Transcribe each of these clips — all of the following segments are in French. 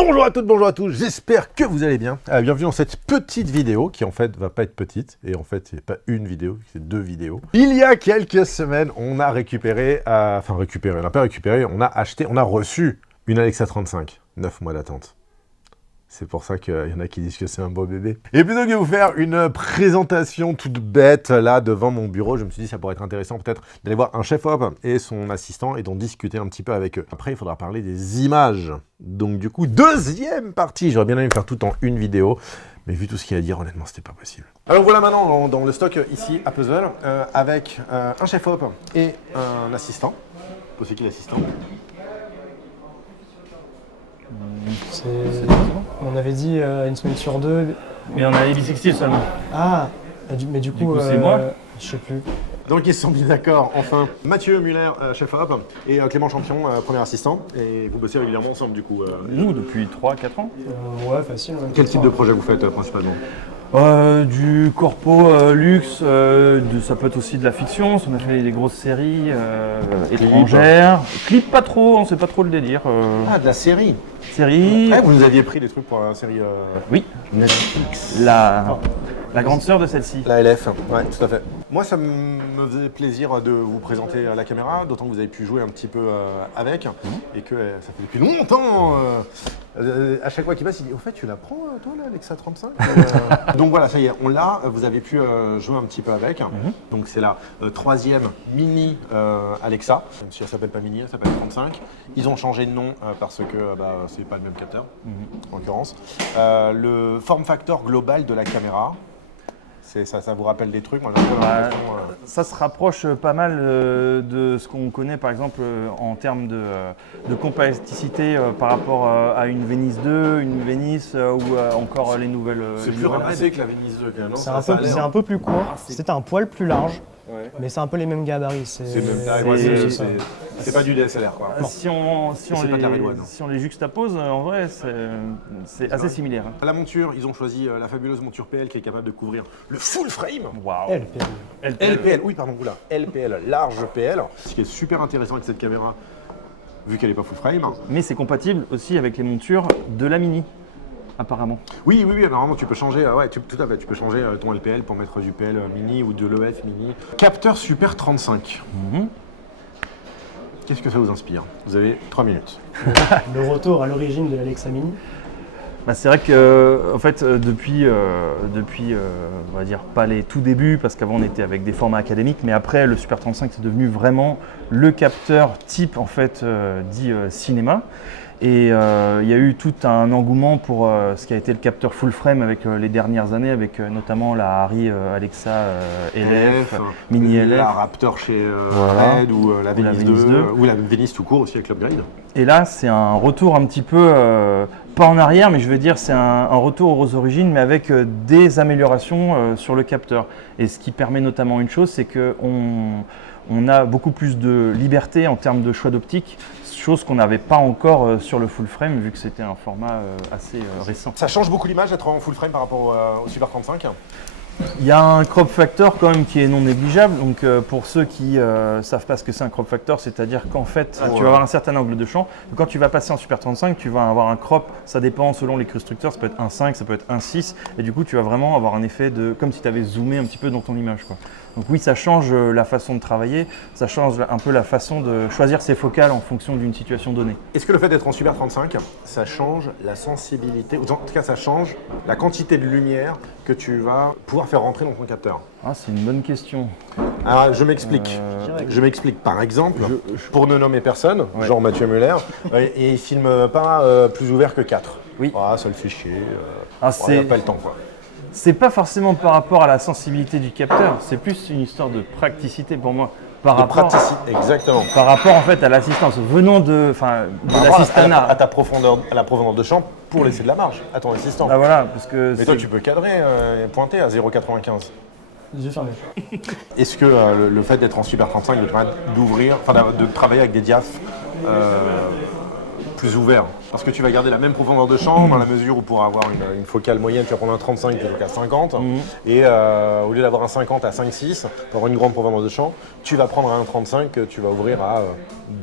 Bonjour à toutes, bonjour à tous, j'espère que vous allez bien. Bienvenue dans cette petite vidéo qui en fait va pas être petite, et en fait c'est pas une vidéo, c'est deux vidéos. Il y a quelques semaines, on a récupéré, on n'a pas récupéré, on a acheté, on a reçu une Alexa 35, 9 mois d'attente. C'est pour ça qu'il y en a qui disent que c'est un beau bébé. Et plutôt que de vous faire une présentation toute bête là devant mon bureau, je me suis dit que ça pourrait être intéressant peut-être d'aller voir un chef-op et son assistant et d'en discuter un petit peu avec eux. Après, il faudra parler des images. Donc du coup, deuxième partie. J'aurais bien aimé faire tout en une vidéo, mais vu tout ce qu'il y a à dire, honnêtement, c'était pas possible. Alors voilà maintenant dans le stock ici à Puzzle, avec un chef-op et un assistant. C'est qui l'assistant ? On avait dit une semaine sur deux. Mais on a les bisextiles seulement. Ah, mais du coup c'est moi. Je sais plus. Donc ils se sont mis d'accord, enfin. Mathieu Muller, chef-op, et Clément Champion, premier assistant. Et vous bossez régulièrement ensemble du coup Nous, depuis 3-4 ans. Ouais, facile. Ouais, Quel type de projet vous faites principalement ? Du corpo, luxe, ça peut être aussi de la fiction. On a fait des grosses séries étrangères. Clip pas trop, on sait pas trop le délire. Ah, de la série. Série. Ah, vous nous aviez pris des trucs pour la série Oui. Netflix. La grande sœur de celle-ci. La LF, ouais, tout à fait. Moi, ça me faisait plaisir de vous présenter à la caméra, d'autant que vous avez pu jouer un petit peu avec, et que ça fait depuis longtemps. À chaque fois qu'il passe, il dit « Au fait, tu la prends, toi, l'Alexa 35 ?» Donc voilà, ça y est, on l'a, vous avez pu jouer un petit peu avec. Donc c'est la troisième mini Alexa, même si elle s'appelle pas mini, elle s'appelle 35. Ils ont changé de nom parce que c'est pas le même capteur, en l'occurrence. Le form factor global de la caméra, ça vous rappelle des trucs? Moi, ça se rapproche pas mal de ce qu'on connaît par exemple en termes de compacticité par rapport à une Venice 2, une Venice ou encore les nouvelles. C'est plus rapide que la Venice 2 quand même, non? C'est un peu plus court, c'est un poil plus large. Ouais. Mais c'est un peu les mêmes gabarits. C'est pas du DSLR quoi. Si on les juxtapose, en vrai, c'est assez similaire. À la monture, ils ont choisi la fabuleuse monture PL qui est capable de couvrir le full frame. Waouh. LPL, oui pardon, oula. LPL, large PL. Ce qui est super intéressant avec cette caméra, vu qu'elle n'est pas full frame. Mais c'est compatible aussi avec les montures de la Mini. Apparemment. Oui, apparemment tu peux changer, tout à fait, tu peux changer ton LPL pour mettre du PL mini ou de l'EF mini. Capteur Super 35. Qu'est-ce que ça vous inspire? Vous avez 3 minutes. Le retour à l'origine de l'Alexa Mini. C'est vrai que en fait, depuis on va dire pas les tout débuts, parce qu'avant on était avec des formats académiques, mais après le Super 35 c'est devenu vraiment le capteur type en fait dit cinéma. Et il y a eu tout un engouement pour ce qui a été le capteur full frame avec les dernières années, avec notamment la Harry Alexa LF, Mini LF. La Raptor chez Red ou la Venice 2, ou la Venice tout court aussi avec l'upgrade. Et là, c'est un retour un petit peu, pas en arrière, mais je veux dire, c'est un retour aux origines, mais avec des améliorations sur le capteur. Et ce qui permet notamment une chose, c'est qu'on a beaucoup plus de liberté en termes de choix d'optique, chose qu'on n'avait pas encore sur le full frame, vu que c'était un format assez récent. Ça change beaucoup l'image d'être en full frame par rapport au Super 35. Il y a un crop factor quand même qui est non négligeable. Donc pour ceux qui savent pas ce que c'est un crop factor, c'est-à-dire qu'en fait tu vas avoir un certain angle de champ. Quand tu vas passer en Super 35, tu vas avoir un crop, ça dépend selon les constructeurs, ça peut être 1.5, ça peut être 1.6, et du coup tu vas vraiment avoir un effet de comme si tu avais zoomé un petit peu dans ton image, quoi. Donc oui, ça change la façon de travailler, ça change un peu la façon de choisir ses focales en fonction d'une situation donnée. Est-ce que le fait d'être en Super 35, ça change la sensibilité, ou en tout cas ça change la quantité de lumière que tu vas pouvoir faire rentrer dans ton capteur? Ah, c'est une bonne question. Alors je m'explique. Je m'explique. Par exemple, pour ne nommer personne, genre Mathieu Muller, et il filme pas plus ouvert que 4. Oui. Ah, ça le fait chier. Il n'y a pas le temps, quoi. C'est pas forcément par rapport à la sensibilité du capteur, c'est plus une histoire de praticité pour moi. Exactement. Par rapport en fait à l'assistance, venant de l'assistanat. À la profondeur de champ pour laisser de la marge à ton assistant. Ah voilà, parce que. Mais toi tu peux cadrer et pointer à 0,95. Les yeux fermés. Est-ce que le fait d'être en Super 35 te permet d'ouvrir, de travailler avec des diaphes plus ouverts? Parce que tu vas garder la même profondeur de champ dans la mesure où pour avoir une focale moyenne, tu vas prendre un 35 plutôt qu'à 50. Et au lieu d'avoir un 50 à 5,6 pour avoir une grande profondeur de champ, tu vas prendre un 35 que tu vas ouvrir à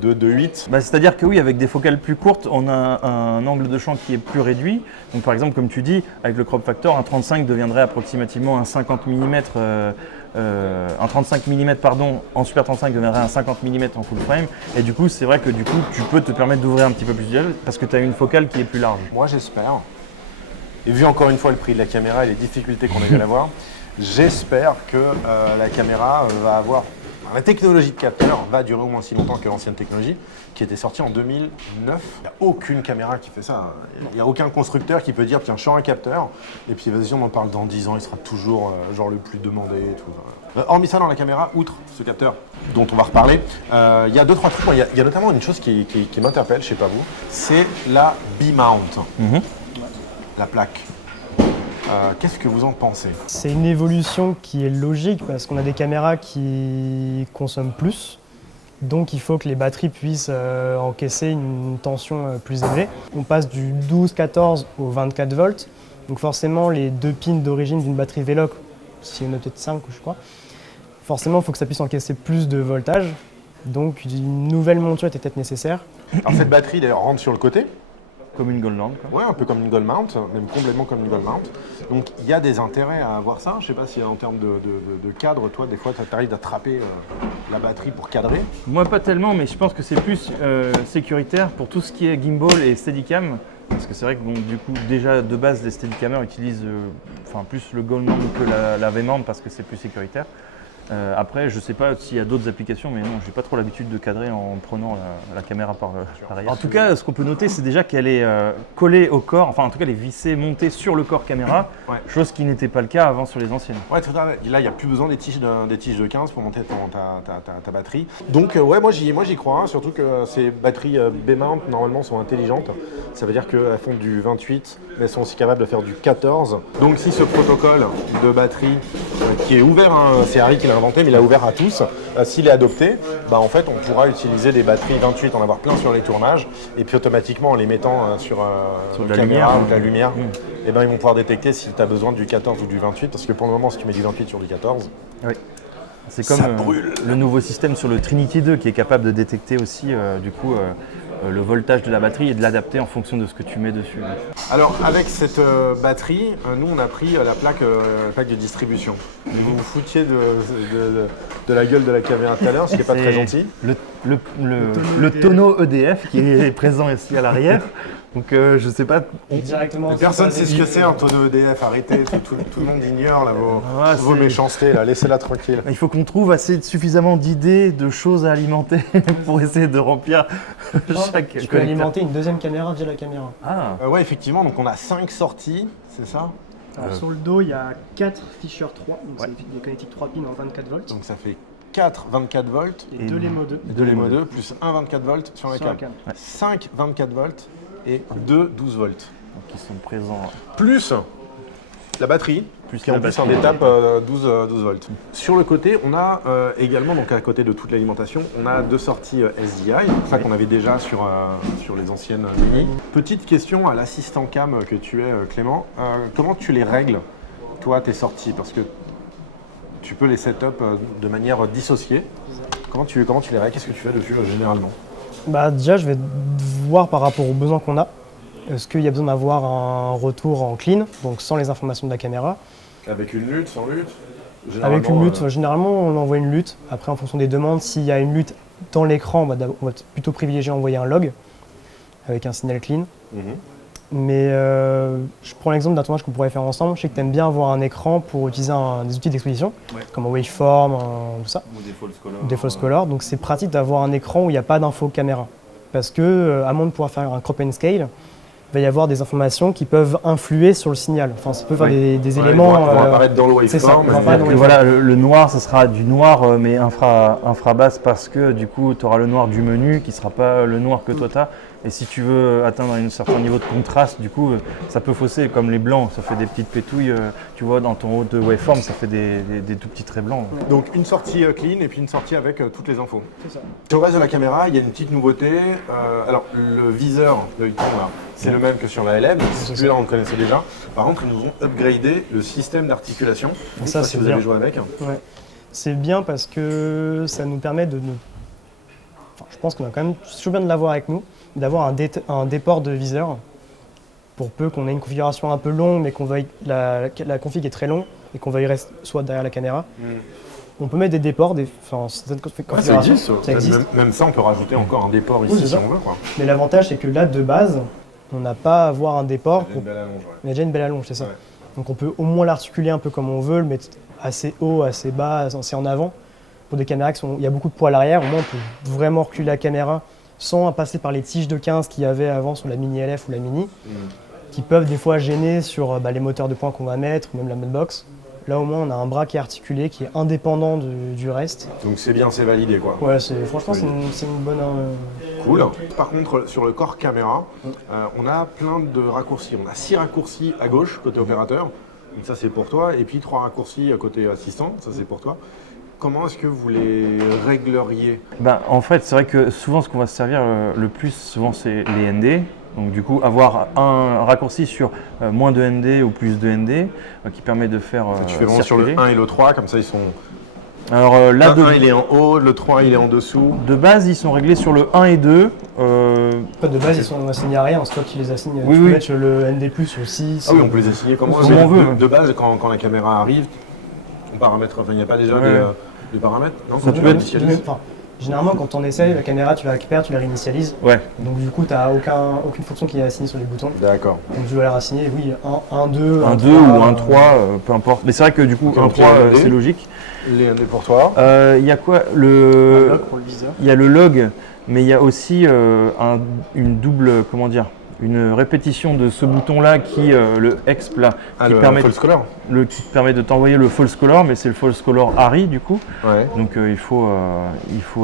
2,8. Bah, c'est-à-dire que oui, avec des focales plus courtes, on a un angle de champ qui est plus réduit. Donc par exemple, comme tu dis, avec le crop factor, un 35 deviendrait approximativement un 50 mm. Un 35 mm en Super 35 deviendrait un 50 mm en full frame. Et du coup, c'est vrai que du coup, tu peux te permettre d'ouvrir un petit peu plus de dial parce que tu as une focale qui est plus large. Moi, j'espère, et vu encore une fois le prix de la caméra et les difficultés qu'on a eu à l'avoir, j'espère que la caméra va avoir... La technologie de capteur va durer au moins si longtemps que l'ancienne technologie qui était sortie en 2009. Il n'y a aucune caméra qui fait ça. Il n'y a aucun constructeur qui peut dire tiens, je sors un capteur et puis vas-y, on en parle dans 10 ans, il sera toujours genre le plus demandé et tout. Hormis ça, dans la caméra, outre ce capteur dont on va reparler, il y a 2-3 trucs. Il y a notamment une chose qui m'interpelle, je ne sais pas vous, c'est la B-mount, la plaque. Qu'est-ce que vous en pensez? C'est une évolution qui est logique parce qu'on a des caméras qui consomment plus. Donc il faut que les batteries puissent encaisser une tension plus élevée. On passe du 12-14 au 24 volts. Donc forcément les deux pins d'origine d'une batterie Veloc, si on a peut-être 5 je crois, forcément il faut que ça puisse encaisser plus de voltage. Donc une nouvelle monture était peut-être nécessaire. Alors cette batterie d'ailleurs rentre sur le côté. Comme une Goldmount. Ouais, un peu comme une Goldmount, même complètement comme une Goldmount. Donc il y a des intérêts à avoir ça. Je sais pas si en termes de cadre, toi, des fois, tu arrives d'attraper la batterie pour cadrer. Moi, pas tellement, mais je pense que c'est plus sécuritaire pour tout ce qui est gimbal et steadicam. Parce que c'est vrai que bon, du coup, déjà de base, les steadicamers utilisent plus le Goldmount que la V-mount parce que c'est plus sécuritaire. Après, je sais pas s'il y a d'autres applications, mais non, j'ai pas trop l'habitude de cadrer en prenant la caméra par l'arrière. En tout cas, ce qu'on peut noter, c'est déjà qu'elle est collée au corps, enfin en tout cas, elle est vissée, montée sur le corps caméra, chose qui n'était pas le cas avant sur les anciennes. Ouais, tout à fait. Là, il n'y a plus besoin des tiges de 15 pour monter ta batterie. Donc, ouais, moi j'y crois, hein, surtout que ces batteries B-mount, normalement, sont intelligentes. Ça veut dire qu'elles font du 28, mais elles sont aussi capables de faire du 14. Donc, si ce protocole de batterie qui est ouvert, hein, c'est Harry qui l'a inventé, mais il a ouvert à tous. S'il est adopté, bah, en fait, on pourra utiliser des batteries 28, en avoir plein sur les tournages, et puis automatiquement, en les mettant sur de la la caméra lumière, ou de la lumière, et ben, ils vont pouvoir détecter si tu as besoin du 14 ou du 28, parce que pour le moment, si tu mets du 28 sur du 14, c'est comme ça brûle. Le nouveau système sur le Trinity 2 qui est capable de détecter aussi le voltage de la batterie et de l'adapter en fonction de ce que tu mets dessus. Alors avec cette batterie, nous on a pris la plaque de distribution. Vous vous foutiez de la gueule de la caméra tout à l'heure, ce qui n'est pas très gentil. Le tonneau EDF qui est présent ici à l'arrière. Donc je sais pas. Personne ne sait ce que c'est un tonneau EDF, arrêtez, tout le monde ignore là, vos méchancetés, là, laissez-la tranquille. Il faut qu'on trouve suffisamment d'idées, de choses à alimenter pour essayer de remplir chaque Tu peux alimenter une deuxième caméra via la caméra. Ouais, effectivement, donc on a 5 sorties, c'est ça? Alors, sur le dos, il y a 4 Fisher 3, donc c'est des connectiques 3 pins en 24 volts. Donc ça fait 4 24 volts et 2 LEMO 2. 2 LEMO 2 plus 1 24 volts sur la cam. 5 24 volts et 2 12 volts. Donc ils sont présents. Plus la batterie, qui en plus en étape 12 volts. Sur le côté, on a également, donc à côté de toute l'alimentation, on a 2 sorties SDI, ça qu'on avait déjà sur les anciennes Mini. Petite question à l'assistant cam que tu es, Clément, comment tu les règles, toi, tes sorties? Parce que tu peux les set-up de manière dissociée. Comment tu les règles? Qu'est-ce que tu fais dessus généralement? Bah déjà, je vais voir par rapport aux besoins qu'on a. Est-ce qu'il y a besoin d'avoir un retour en clean, donc sans les informations de la caméra? Avec une lutte, sans lutte? Avec une lutte, généralement on envoie une lutte. Après, en fonction des demandes, s'il y a une lutte dans l'écran, on va plutôt privilégier envoyer un log avec un signal clean. Mais je prends l'exemple d'un tournage qu'on pourrait faire ensemble. Je sais que tu aimes bien avoir un écran pour utiliser des outils d'exposition, comme un waveform, tout ça. Ou des false color. Donc c'est pratique d'avoir un écran où il n'y a pas d'info caméra. Parce que, à moins de pouvoir faire un crop and scale, il va y avoir des informations qui peuvent influer sur le signal. Enfin, ça peut faire des éléments. Ils vont apparaître dans le waveform. Voilà, le noir, ça sera du noir, mais infrabasse, parce que du coup, tu auras le noir du menu qui ne sera pas le noir que toi tu as. Et si tu veux atteindre un certain niveau de contraste, du coup, ça peut fausser, comme les blancs, ça fait des petites pétouilles, tu vois, dans ton haut de waveform, ça fait des tout petits traits blancs. Donc une sortie clean et puis une sortie avec toutes les infos. C'est ça. Sur le reste de la caméra, il y a une petite nouveauté. Alors le viseur de Icon, c'est le même que sur la LM, celui-là on le connaissait déjà. Par contre, ils nous ont upgradé le système d'articulation. Ça, si c'est vous bien. avez joué avec. Ouais. C'est bien parce que ça nous permet de nous... Enfin, je pense qu'on a quand même toujours bien de l'avoir avec nous, d'avoir un déport de viseur pour peu qu'on ait une configuration un peu longue, mais qu'on veuille la config est très longue et qu'on veuille rester soit derrière la caméra. On peut mettre des déports, certaines configurations. Ça existe. Même ça, on peut rajouter encore un déport ici si on veut. Quoi. Mais l'avantage, c'est que là, de base, on n'a pas à avoir un déport. Il y a une belle allonge, Il y a déjà une belle allonge, c'est ça. Ouais. Donc on peut au moins l'articuler un peu comme on veut, le mettre assez haut, assez bas, assez en avant. Pour des caméras il y a beaucoup de poids à l'arrière, au moins on peut vraiment reculer la caméra sans passer par les tiges de 15 qu'il y avait avant sur la Mini LF ou la Mini, qui peuvent des fois gêner sur les moteurs de pointe qu'on va mettre, ou même la mailbox. Là au moins on a un bras qui est articulé, qui est indépendant du reste. Donc c'est bien, c'est validé quoi. Ouais, franchement c'est une bonne... Cool. Par contre, sur le corps caméra, on a plein de raccourcis. On a 6 raccourcis à gauche, côté opérateur. Donc ça c'est pour toi. Et puis 3 raccourcis à côté assistant, ça c'est pour toi. Comment est-ce que vous les régleriez? En fait, c'est vrai que souvent, ce qu'on va se servir le plus, souvent, c'est les ND. Donc, du coup, avoir un raccourci sur moins de ND ou plus de ND qui permet de faire tu fais vraiment circuler. sur le 1 et le 3, comme ça ils sont... Alors là, le 1 il est en haut, le 3 il est en dessous. De base, ils sont réglés sur le 1 et 2. De base, ils sont assignés à rien, c'est toi qui les assignes. Oui, tu peux oui. mettre le ND+, le 6. Ah oui, on peut les assigner comme on veut. De base, quand la caméra arrive, on paramètre, enfin il n'y a pas déjà des paramètres? Non, Ça peut être... Généralement, quand on essaye, la caméra, tu la récupères, tu la réinitialises. Ouais. Donc du coup, tu n'as aucune fonction qui est assignée sur les boutons. D'accord. Donc tu dois la rassigner, oui, 1, 2, 1, 2 ou 1, 3, peu importe. Mais c'est vrai que du coup, 1, 3, c'est logique. Les ND pour toi. Il y a quoi? Un log pour le viseur. Il y a le log, mais il y a aussi une double, comment dire, une répétition de ce bouton-là qui, le exp là, qui permet de t'envoyer le false color, mais c'est le false color Harry du coup. Ouais. Donc il faut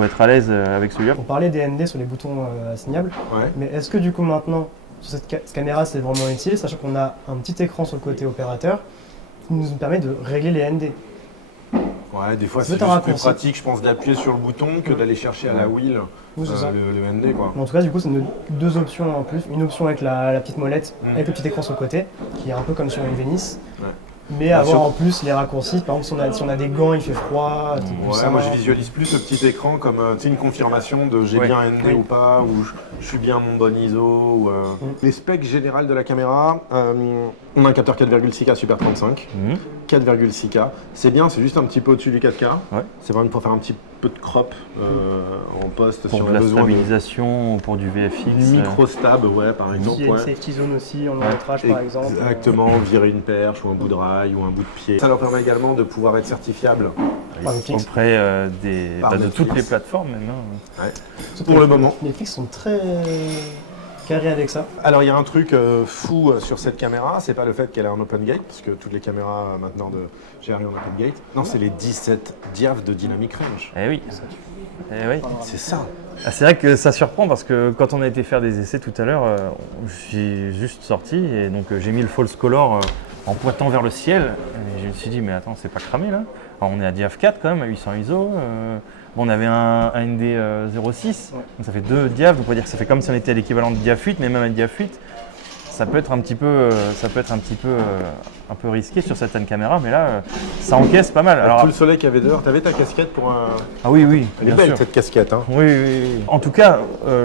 être à l'aise avec celui-là. On parlait des ND sur les boutons assignables, mais est-ce que du coup maintenant, sur cette caméra, c'est vraiment utile, sachant qu'on a un petit écran sur le côté opérateur qui nous permet de régler les ND. Ouais, des fois c'est juste plus pratique, je pense, d'appuyer sur le bouton que d'aller chercher à la wheel le ND quoi. En tout cas, du coup, c'est deux options en plus. Une option avec la petite molette, avec le petit écran sur le côté, qui est un peu comme sur une Venice. Mais avoir en plus les raccourcis, par exemple si on a des gants, il fait froid. Moi je visualise plus le petit écran comme une confirmation de j'ai bien un ND ou pas, ou je suis bien mon bon ISO. Les specs générales de la caméra, on a un capteur 4,6K Super 35, 4,6K. C'est bien, c'est juste un petit peu au-dessus du 4K. C'est vraiment pour faire un petit peu de crop en post pour si on de a la besoin. Stabilisation, pour du VFX. Micro-stab, par exemple. Il y a une safety zone aussi en long métrage par exemple. Exactement, virer une perche ou un bout de rail ou un bout de pied. Ça leur permet également de pouvoir être certifiable auprès de toutes les plateformes même. Pour le moment. Netflix sont très carrés avec ça. Alors il y a un truc fou sur cette caméra, c'est pas le fait qu'elle ait un open gate, parce que toutes les caméras maintenant de GRI ont un open gate. Non, c'est les 17 diaph de dynamic range. Eh oui. C'est ça. C'est vrai que ça surprend parce que quand on a été faire des essais tout à l'heure, je suis juste sorti et donc j'ai mis le false color en pointant vers le ciel. Et je me suis dit, mais attends, c'est pas cramé là? Alors, on est à diaph 4 quand même, à 800 ISO. On avait un ND 0.6, donc ça fait 2 diaph, donc on va dire que ça fait comme si on était à l'équivalent de diaph 8, mais même à diaph 8, ça peut être un petit peu, un peu risqué sur certaines caméras, mais là, ça encaisse pas mal. Alors, tout le soleil qu'il y avait dehors, t'avais ta casquette pour un... Ah oui, elle est belle cette casquette. Hein. Oui. En tout cas,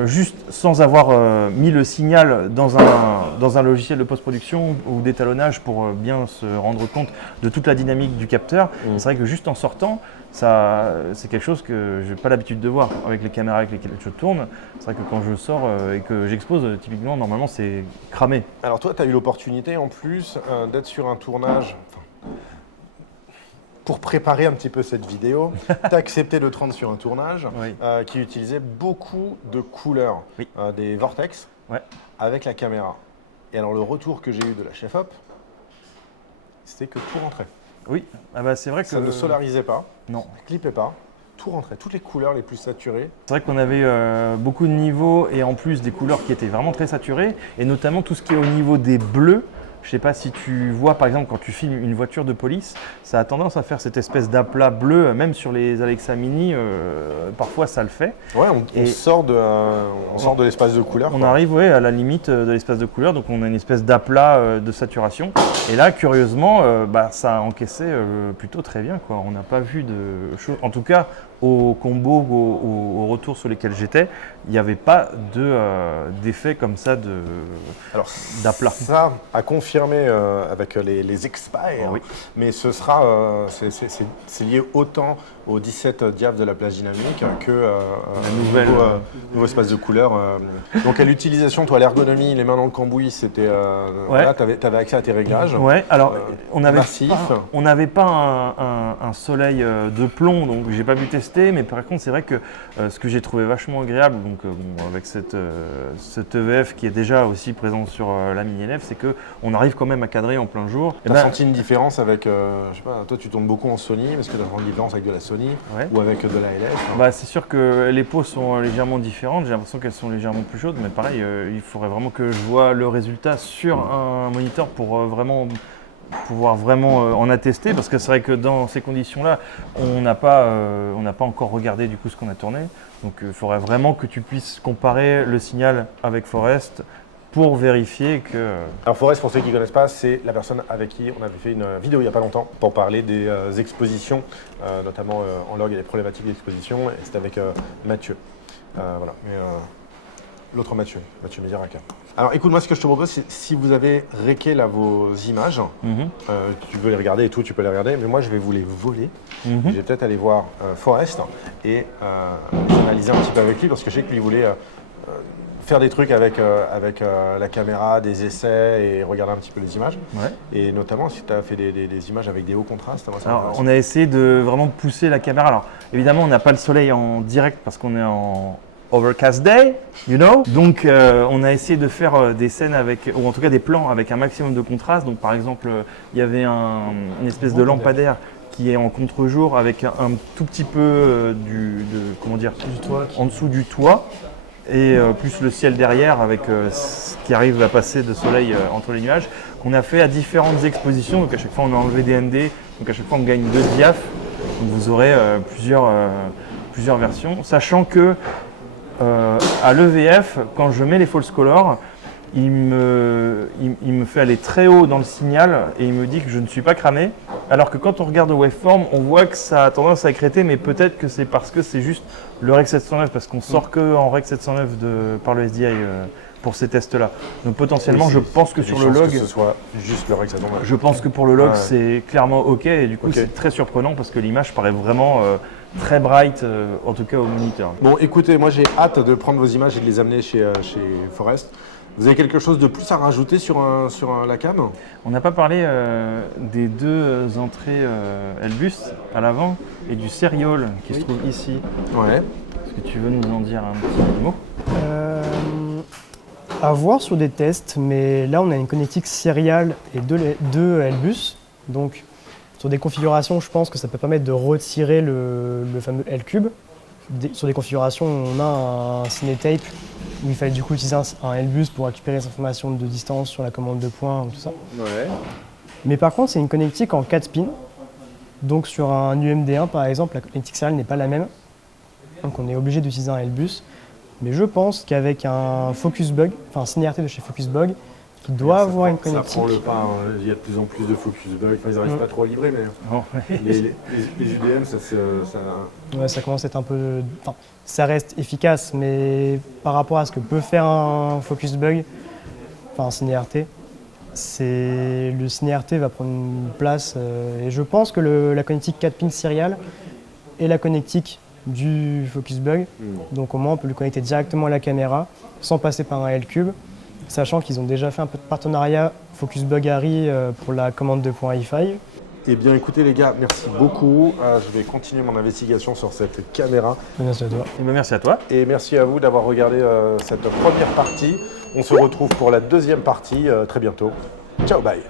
juste sans avoir mis le signal dans un logiciel de post-production ou d'étalonnage pour bien se rendre compte de toute la dynamique du capteur, c'est vrai que juste en sortant, c'est quelque chose que je n'ai pas l'habitude de voir avec les caméras avec lesquelles je tourne. C'est vrai que quand je sors et que j'expose, typiquement, normalement, c'est cramé. Alors toi, tu as eu l'opportunité en plus d'être sur un tournage. Pour préparer un petit peu cette vidéo, tu as accepté de te rendre sur un tournage qui utilisait beaucoup de couleurs, des vortex avec la caméra. Et alors le retour que j'ai eu de la chef-op, c'était que tout rentrait. Oui, c'est vrai que... Ça ne solarisait pas, non. ça ne clippait pas. tout rentrait, toutes les couleurs les plus saturées. C'est vrai qu'on avait beaucoup de niveaux et en plus des couleurs qui étaient vraiment très saturées et notamment tout ce qui est au niveau des bleus. Je ne sais pas si tu vois par exemple quand tu filmes une voiture de police, ça a tendance à faire cette espèce d'aplat bleu, même sur les Alexa Mini, parfois ça le fait. Ouais, on sort de l'espace de couleur. On arrive à la limite de l'espace de couleur, donc on a une espèce d'aplat de saturation. Et là, curieusement, ça a encaissé plutôt très bien, quoi. On n'a pas vu de choses, en tout cas au combo, au retour sur lesquels j'étais, il n'y avait pas d'effet comme ça d'aplat. Ça a confirmé avec les experts, oui. Mais ce sera, c'est lié autant au 17 diaph de la plage dynamique que nouveau espace de couleur. Donc à l'utilisation, toi, l'ergonomie, les mains dans le cambouis, c'était, voilà, tu avais accès à tes réglages. Ouais, alors on n'avait pas un soleil de plomb, donc j'ai pas pu tester, mais par contre c'est vrai que ce que j'ai trouvé vachement agréable, donc avec cet EVF qui est déjà aussi présent sur la Mini LF, c'est qu'on arrive quand même à cadrer en plein jour. Tu as senti une différence avec, je sais pas, toi tu tournes beaucoup en Sony, est-ce que tu as senti une différence avec de la Sony ou avec de la LF? C'est sûr que les peaux sont légèrement différentes, j'ai l'impression qu'elles sont légèrement plus chaudes, mais pareil, il faudrait vraiment que je vois le résultat sur un moniteur pour pouvoir vraiment en attester, parce que c'est vrai que dans ces conditions-là, on n'a pas encore regardé du coup ce qu'on a tourné, donc il faudrait vraiment que tu puisses comparer le signal avec Forest pour vérifier que... Alors Forest, pour ceux qui ne connaissent pas, c'est la personne avec qui on avait fait une vidéo il n'y a pas longtemps pour parler des expositions, notamment en log et les problématiques d'exposition, et c'était avec Mathieu. Voilà. L'autre Mathieu Médiraka. Alors écoute-moi, ce que je te propose, c'est si vous avez réqué là vos images, tu veux les regarder et tout, tu peux les regarder, mais moi je vais vous les voler. Je vais peut-être aller voir Forest et les analyser un petit peu avec lui, parce que je sais que lui voulait faire des trucs avec la caméra, des essais et regarder un petit peu les images. Ouais. Et notamment si tu as fait des images avec des hauts contrastes. Alors, on a essayé de vraiment pousser la caméra. Alors évidemment on n'a pas le soleil en direct parce qu'on est en overcast day, you know. Donc on a essayé de faire des scènes ou en tout cas des plans avec un maximum de contraste. Donc par exemple, il y avait une espèce de lampadaire qui est en contre-jour avec un tout petit peu du toit en dessous du toit et plus le ciel derrière avec ce qui arrive à passer de soleil entre les nuages, qu'on a fait à différentes expositions. Donc à chaque fois on a enlevé des ND, donc à chaque fois on gagne 2 diaph. Donc vous aurez plusieurs versions, sachant que à l'EVF, quand je mets les false colors, il me fait aller très haut dans le signal et il me dit que je ne suis pas cramé. Alors que quand on regarde au waveform, on voit que ça a tendance à écréter, mais peut-être que c'est parce que c'est juste le Rec 709, parce qu'on sort que en Rec 709 par le SDI pour ces tests-là. Donc potentiellement, je pense que sur le log, que ce soit juste le Rec 709. Je pense que pour le log, c'est clairement OK, et du coup, c'est très surprenant parce que l'image paraît vraiment très bright, en tout cas au moniteur. Bon, écoutez, moi j'ai hâte de prendre vos images et de les amener chez Forest. Vous avez quelque chose de plus à rajouter sur la cam? On n'a pas parlé des 2 entrées Elbus à l'avant et du serial qui se trouve ici. Ouais. Est-ce que tu veux nous en dire un petit mot? À voir sur des tests, mais là on a une connectique serial et 2 Elbus. Donc sur des configurations, je pense que ça peut permettre de retirer le fameux L-cube. Sur des configurations où on a un cinétape, où il fallait du coup utiliser un Elbus pour récupérer les informations de distance sur la commande de points ou tout ça. Ouais. Mais par contre, c'est une connectique en 4 pins. Donc sur un UMD1 par exemple, la connectique serial n'est pas la même. Donc on est obligé d'utiliser un Elbus. Mais je pense qu'avec un Focusbug, enfin un CineRT de chez Focusbug, qui doit avoir une connectique. Ça prend le pas, hein. Il y a de plus en plus de Focusbug, ils n'arrivent pas trop à livrer, mais les UDM, ça commence à être un peu... Enfin, ça reste efficace, mais par rapport à ce que peut faire un Focusbug, enfin un CineRT, le CineRT va prendre une place, et je pense que la connectique 4 pins serial et la connectique du Focusbug, donc au moins on peut le connecter directement à la caméra sans passer par un L-cube, sachant qu'ils ont déjà fait un peu de partenariat Focusbug Harry pour la commande de points Hi-Fi. Eh bien écoutez les gars, merci beaucoup. Je vais continuer mon investigation sur cette caméra. Merci à toi. Merci à toi. Et merci à vous d'avoir regardé cette première partie. On se retrouve pour la deuxième partie très bientôt. Ciao, bye.